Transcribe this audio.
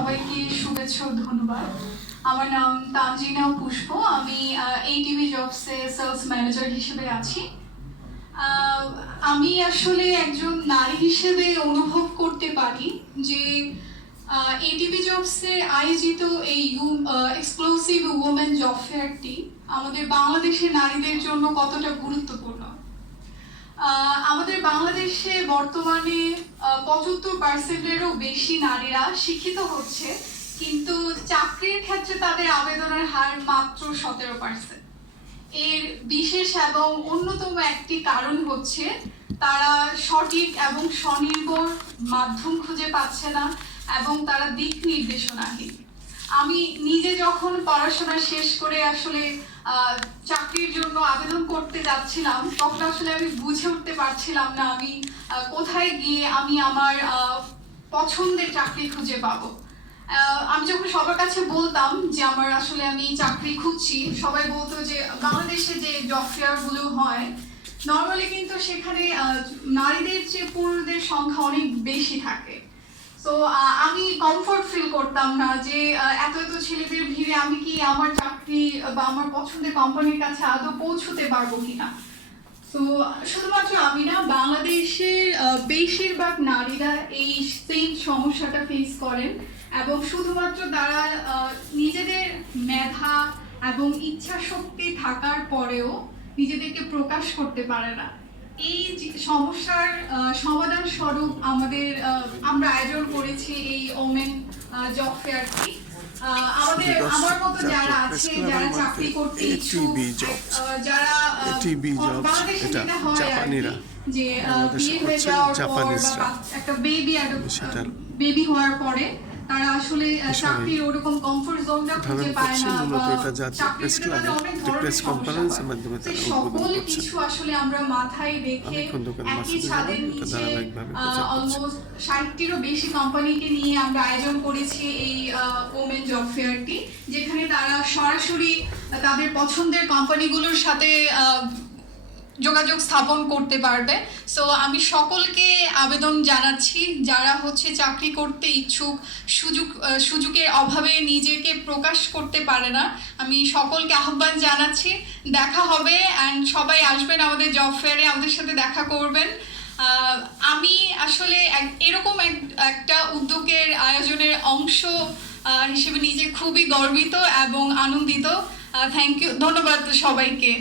সবাইকে শুভেচ্ছা ও ধন্যবাদ। আমার নাম তানজিনা পুষ্প। আমি ATV জবসে সেলস ম্যানেজার হিসেবে আছি। আমি আসলে একজন নারী হিসেবে অনুভব করতে পারি যে ATV জবসে আয়োজিত এই এক্সক্লুসিভ ওমেন জব ফেয়ারটি আমাদের বাংলাদেশের নারীদের জন্য কতটা গুরুত্বপূর্ণ। আমাদের বাংলাদেশে বর্তমানে 75%-এরও বেশি নারীরা শিক্ষিত হচ্ছে, কিন্তু চাকরির ক্ষেত্রে তাদের আবেদনের হার মাত্র 17%। এর বিশেষ এবং অন্যতম একটি কারণ হচ্ছে তারা সঠিক এবং স্বনির্ভর মাধ্যম খুঁজে পাচ্ছে না এবং তারা দিক নির্দেশনাহীন। আমি নিজে যখন পড়াশোনা শেষ করে আসলে চাকরির জন্য আবেদন করতে যাচ্ছিলাম, তখন আসলে আমি বুঝে উঠতে পারছিলাম না আমি কোথায় গিয়ে আমি আমার পছন্দের চাকরি খুঁজে পাবো। আমি যখন সবার কাছে বলতাম যে আমি চাকরি খুঁজছি, সবাই বলতো যে বাংলাদেশে যে জব ফেয়ার গুলো হয় নর্মালি কিন্তু সেখানে নারীদের চেয়ে পুরুষদের সংখ্যা অনেক বেশি থাকে। তো আমি কমফোর্ট ফিল করতাম না যে এত এত ছেলেদের ভিড়ে আমি কি আমার চাকরি বা আমার পছন্দের কোম্পানির কাছে আদৌ পৌঁছতে পারবো কিনা। তো শুধুমাত্র আমি না, বাংলাদেশের বেশিরভাগ নারীরা এই সেম সমস্যাটা ফেস করেন এবং শুধুমাত্র তারা নিজেদের মেধা এবং ইচ্ছা শক্তি থাকার পরেও নিজেদেরকে প্রকাশ করতে পারে না। এই সমস্যার সমাধান স্বরূপ আমরা আয়োজন করেছি এই ওমেন জব ফেয়ারটি। আমার মতো যারা আছে, যারা চাকরি করতে ইচ্ছুক, যারা বাংলাদেশে যেটা হয় যে বিয়ে হয়ে যাওয়ার পর একটা বেবি হওয়ার পরে তারা আসলে চাকরির ওরকম কমফোর্ট জোনটা খুঁজে পায় না, সকল কিছু আসলে আমরা মাথায় রেখে একই ছাদের নিচে অলমোস্ট 60টিরও বেশি কোম্পানিকে নিয়ে আমরা আয়োজন করেছি এই ওমেন জব ফেয়ারটি, যেখানে তারা সরাসরি তাদের পছন্দের কোম্পানিগুলোর সাথে যোগাযোগ স্থাপন করতে পারবে। সো আমি সকলকে আবেদন জানাচ্ছি যারা চাকরি করতে ইচ্ছুক, সুযোগের অভাবে নিজেকে প্রকাশ করতে পারে না, আমি সকলকে আহ্বান জানাচ্ছি। দেখা হবে অ্যান্ড সবাই আসবেন আমাদের জব ফেয়ারে, আমাদের সাথে দেখা করবেন। আমি আসলে এরকম একটা উদ্যোগের আয়োজনের অংশ হিসেবে নিজে খুবই গর্বিত এবং আনন্দিত। থ্যাংক ইউ, ধন্যবাদ সবাইকে।